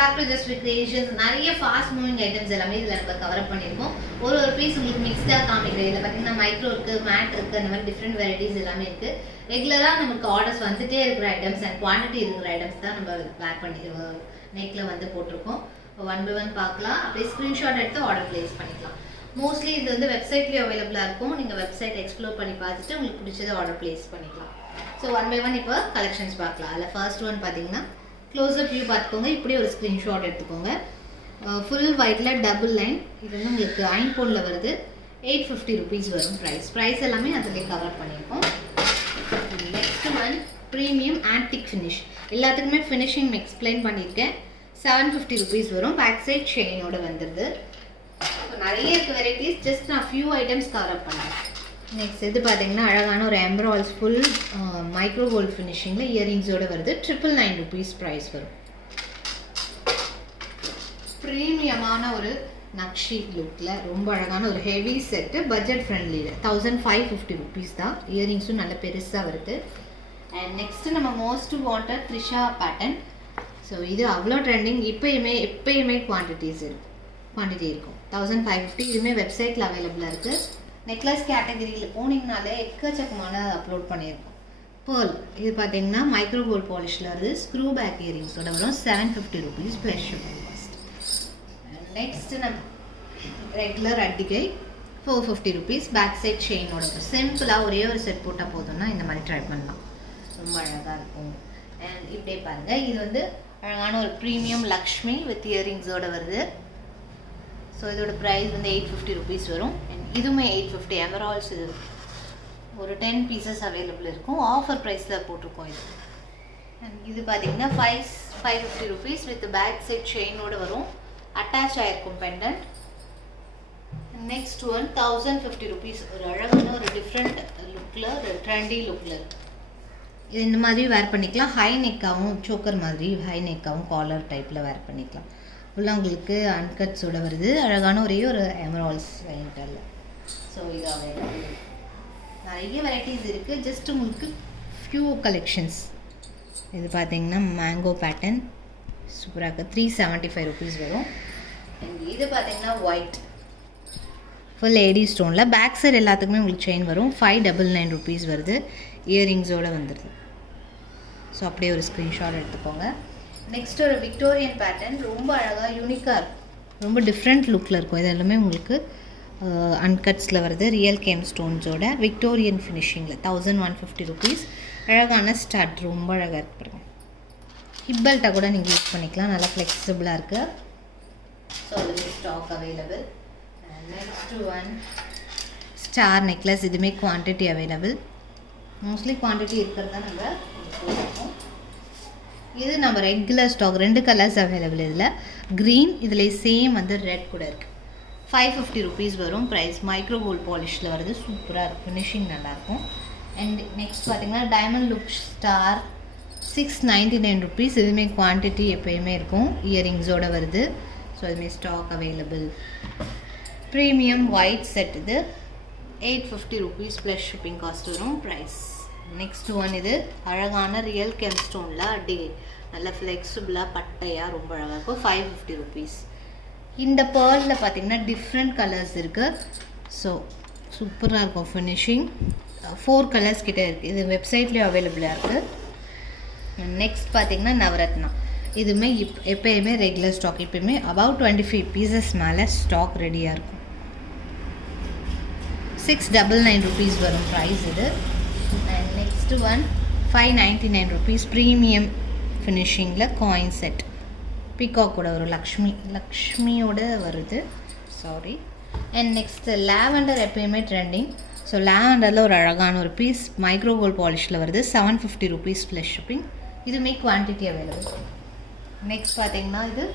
Back to just creations. நிறைய fast moving items எல்லாமே இதில் நம்ம கவர் பண்ணியிருக்கோம். ஒரு பீஸ் உங்களுக்கு மிக்ஸ்டாக காமிக்கிறேன். இதில் பார்த்தீங்கன்னா மைக்ரோ இருக்குது, மேட் இருக்குது, அந்த மாதிரி டிஃப்ரெண்ட் வெரைட்டிஸ் எல்லாமே இருக்குது. ரெகுலராக நமக்கு ஆர்டர்ஸ் வந்துட்டே இருக்கிற ஐட்டம்ஸ் அண்ட் குவான்டிட்டி இருக்கிற ஐட்டம்ஸ் தான் நம்ம பேக் பண்ணி நெக்கில் வந்து போட்டிருக்கோம். ஒன் பை ஒன் பார்க்கலாம். அப்படியே ஸ்க்ரீன்ஷாட் எடுத்து ஆர்டர் பிளேஸ் பண்ணிக்கலாம். மோஸ்ட்லி இது வந்து வெப்சைட்லேயும் அவைலபிளாக இருக்கும். நீங்கள் வெப்சைட் எக்ஸ்ப்ளோர் பண்ணி பார்த்துட்டு உங்களுக்கு பிடிச்சதை ஆர்டர் பிளேஸ் பண்ணிக்கலாம். ஸோ ஒன் பை ஒன் இப்போ கலெக்ஷன்ஸ் பார்க்கலாம். அதில் ஃபர்ஸ்ட் ஒன் பார்த்தீங்கன்னா க்ளோஸ்அப் வியூ பார்த்துக்கோங்க. இப்படி ஒரு ஸ்க்ரீன்ஷாட் எடுத்துக்கோங்க. ஃபுல் ஒயிட்டில் டபுள் லைன். இது வந்து உங்களுக்கு ஐம்போனில் வருது. 850 rupees வரும் ப்ரைஸ் எல்லாமே அதிலே கவர் பண்ணியிருக்கோம். Next one premium antique finish. எல்லாத்துக்குமே ஃபினிஷிங் எக்ஸ்பிளைன் பண்ணியிருக்கேன். 750 rupees வரும். பேக் சைட் செயினோட வந்துடுது. நிறைய இருக்குது வெரைட்டிஸ். ஜஸ்ட் நான் ஃபியூ ஐட்டம்ஸ் கவர் பண்ணேன். நெக்ஸ்ட் இது பார்த்தீங்கன்னா அழகான ஒரு எம்ப்ராய்டர்ஸ் ஃபுல் மைக்ரோ கோல்ட் ஃபினிஷிங்கில் இயரிங்ஸோடு வருது. 999 rupees ப்ரைஸ் வரும். ப்ரீமியமான ஒரு நக்ஷி லுக்கில் ரொம்ப அழகான ஒரு ஹெவி செட்டு. பட்ஜெட் ஃப்ரெண்ட்லியில் 1550 rupees தான். இயரிங்ஸும் நல்ல பெருசாக வருது. அண்ட் நெக்ஸ்ட்டு நம்ம most wanted Trisha pattern. So இது அவ்வளோ ட்ரெண்டிங். எப்பயுமே குவான்டிட்டி இருக்கும். 1550. இதுவுமே வெப்சைட்டில் அவைலபிளாக இருக்குது. நெக்லஸ் கேட்டகரியில் போனீங்கனாலே எக்கச்சக்கமான அப்லோட் பண்ணியிருக்கோம். பேர்ல் இது பார்த்தீங்கன்னா மைக்ரோ கோல்ட் பாலிஷில் வருது. ஸ்க்ரூ பேக் இயரிங்ஸோட வரும். 750 rupees plus shipping cost. Next நம்ம ரெகுலர் அட்டிகை 450 rupees. பேக் சைட் செயினோட வரும். சிம்பிளாக ஒரே ஒரு செட் போட்டால் போதும்னா இந்த மாதிரி ட்ரை பண்ணலாம். ரொம்ப அழகாக இருக்கும். அண்ட் இப்படியே பாருங்கள். இது வந்து அழகான ஒரு ப்ரீமியம் லக்ஷ்மி வித் இயரிங்ஸோட வருது. ஸோ இதோட ப்ரைஸ் வந்து 850 rupees வரும். அண்ட் இதுவுமே 850. எமரால்ஸ் இது ஒரு 10 pieces அவைலபிள் இருக்கும். ஆஃபர் ப்ரைஸில் போட்டிருக்கோம் இது. அண்ட் இது பார்த்தீங்கன்னா 550 rupees வித் பேக் சைட் செயினோடு வரும். அட்டாச் ஆகிருக்கும் பெண்டன்ட். Next one 1050 rupees. ஒரு அழகான ஒரு டிஃப்ரெண்ட் லுக்கில் ஒரு ட்ரெண்டி லுக்கில் இது இந்த மாதிரி வேர் பண்ணிக்கலாம். ஹை நெக்காகவும் சோக்கர் மாதிரி ஹை நெக்காகவும் காலர் டைப்பில் வேர் பண்ணிக்கலாம். ஃபுல்லாக உங்களுக்கு அன்கட்ஸோட வருது. அழகான ஒரே ஒரு எமரால்ஸ் வெயிட்டரில். ஸோ இது அவைலபிள். நிறைய வெரைட்டிஸ் இருக்குது. ஜஸ்ட் உங்களுக்கு ஃபியூ கலெக்ஷன்ஸ். இது பார்த்தீங்கன்னா மேங்கோ பேட்டர்ன் சூப்பராக இருக்குது. 375 rupees வரும். அண்ட் இது பார்த்தீங்கன்னா ஒயிட் ஃபுல் ஏடி ஸ்டோனில் பேக் சைடு எல்லாத்துக்குமே உங்களுக்கு செயின் வரும். 599 rupees வருது. இயரிங்ஸோடு வந்துடுது. ஸோ அப்படியே ஒரு ஸ்க்ரீன்ஷாட் எடுத்துக்கோங்க. நெக்ஸ்ட் ஒரு விக்டோரியன் பேட்டர்ன். ரொம்ப அழகாக யூனிக்காக இருக்கும். ரொம்ப டிஃப்ரெண்ட் லுக்கில் இருக்கும். இது எல்லாமே உங்களுக்கு அன்கட்ஸில் வருது. ரியல் கேம் ஸ்டோன்ஸோட விக்டோரியன் ஃபினிஷிங்கில் 1150 rupees. அழகான ஸ்டார்ட் ரொம்ப அழகாக இருக்கு பாருங்க. ஹிப்பல்ட்டாக கூட நீங்கள் யூஸ் பண்ணிக்கலாம். நல்லா ஃப்ளெக்சிபிளாக இருக்குது. ஸோ அதுவே stock available. Next one star necklace. இதுவுமே குவான்டிட்டி அவைலபிள். மோஸ்ட்லி குவான்டிட்டி இருக்கிறது தான் நம்ம போட்டிருக்கோம். இது நம்ம ரெகுலர் ஸ்டாக். 2 colours available. இதில் க்ரீன், இதில் சேம் வந்து ரெட் கூட இருக்குது. 550 rupees வரும் ப்ரைஸ். மைக்ரோ கோல்ட் பாலிஷில் வருது. சூப்பராக இருக்கும். ஃபினிஷிங் நல்லாயிருக்கும். அண்ட் நெக்ஸ்ட் பார்த்தீங்கன்னா டைமண்ட் லுக் ஸ்டார் 699 rupees. இதுவுமே குவான்டிட்டி எப்போயுமே இருக்கும். இயரிங்ஸோடு வருது. ஸோ இதுவுமே stock available. Premium white set இது 850 rupees ப்ளஸ் ஷிப்பிங் காஸ்ட் வரும் ப்ரைஸ். நெக்ஸ்ட் ஒன் இது அழகான ரியல் கேம் ஸ்டோனில் அடி நல்லா ஃப்ளெக்சிபிளாக பட்டையாக ரொம்ப அழகாக இருக்கும். 550 rupees. இந்த பேர்லில் பார்த்தீங்கன்னா டிஃப்ரெண்ட் கலர்ஸ் இருக்குது. ஸோ சூப்பராக இருக்கும் ஃபினிஷிங். 4 கலர்ஸ் கிட்டே இருக்குது. இது வெப்சைட்லேயும் அவைலபிளாக இருக்குது. நெக்ஸ்ட் பார்த்தீங்கன்னா நவரத்னா. இதுவுமே எப்போயுமே ரெகுலர் ஸ்டாக். எப்போயுமே about 25 pieces மேலே ஸ்டாக் ரெடியாக இருக்கும். 699 rupees வரும் ப்ரைஸ் இது. And next one 599 rupees. Premium ஃபினிஷிங்கில் காயின் செட். பீகாக்கோட ஒரு லக்ஷ்மியோட வருது. சாரி. அண்ட் நெக்ஸ்ட்டு லாவெண்டர் எப்பயுமே ட்ரெண்டிங். ஸோ லாவெண்டரில் ஒரு அழகான ஒரு பீஸ் மைக்ரோ கோல்ட் பாலிஷில் வருது. 750 rupees ப்ளஸ் ஷிப்பிங். இதுவுமே குவான்டிட்டி அவைலபிள். நெக்ஸ்ட் பார்த்தீங்கன்னா இது